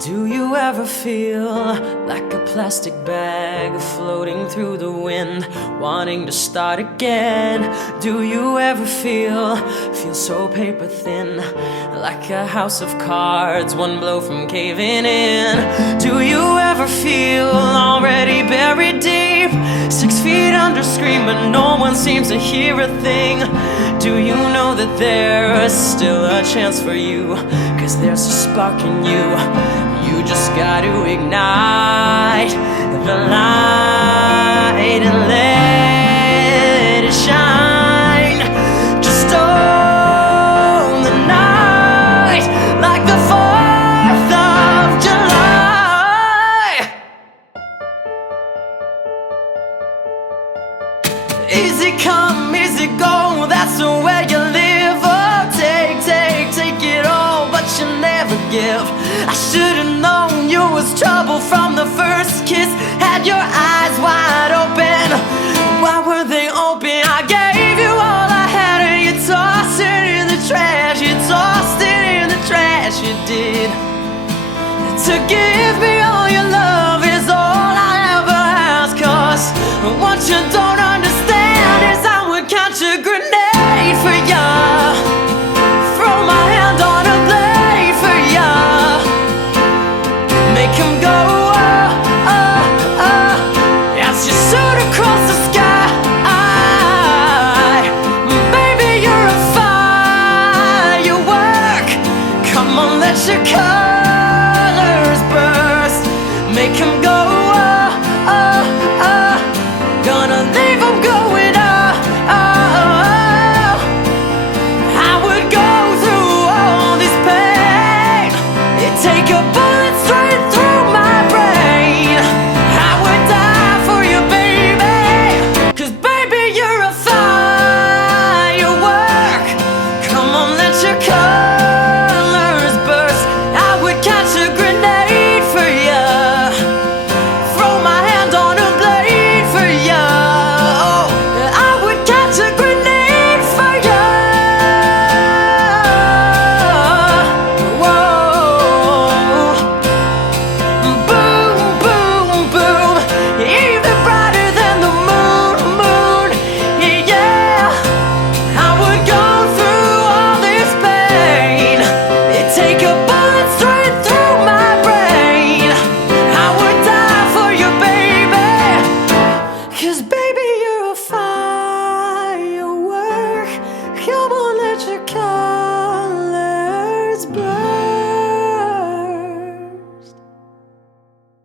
Do you ever feel like a plastic bag floating through the wind, wanting to start again? Do you ever feel so paper thin, like a house of cards, one blow from caving in? Do you ever feel already buried deep, 6 feet under, screaming, no one seems to hear a thing? Do you know that there is still a chance for you? 'Cause there's a spark in you. You just got to ignite the light and let it shine. Just own the night like the 4th of July. Easy come, easy go, that's the way you live. Oh, take it all, but you never give. I should've known you was trouble from the first kiss. Had your eyes wide open, why were they open? I gave you all I had and you tossed it in the trash. You tossed it in the trash, you did. To give me all your love is all I ever ask. 'Cause what you don't understand is I would catch a grenade for ya, throw my hand on a blade for ya, make him go as you shoot across the sky. Baby, you're a firework. Come on, let your colors burst. Make him go gonna leave him going I would go through all this pain. It'd take a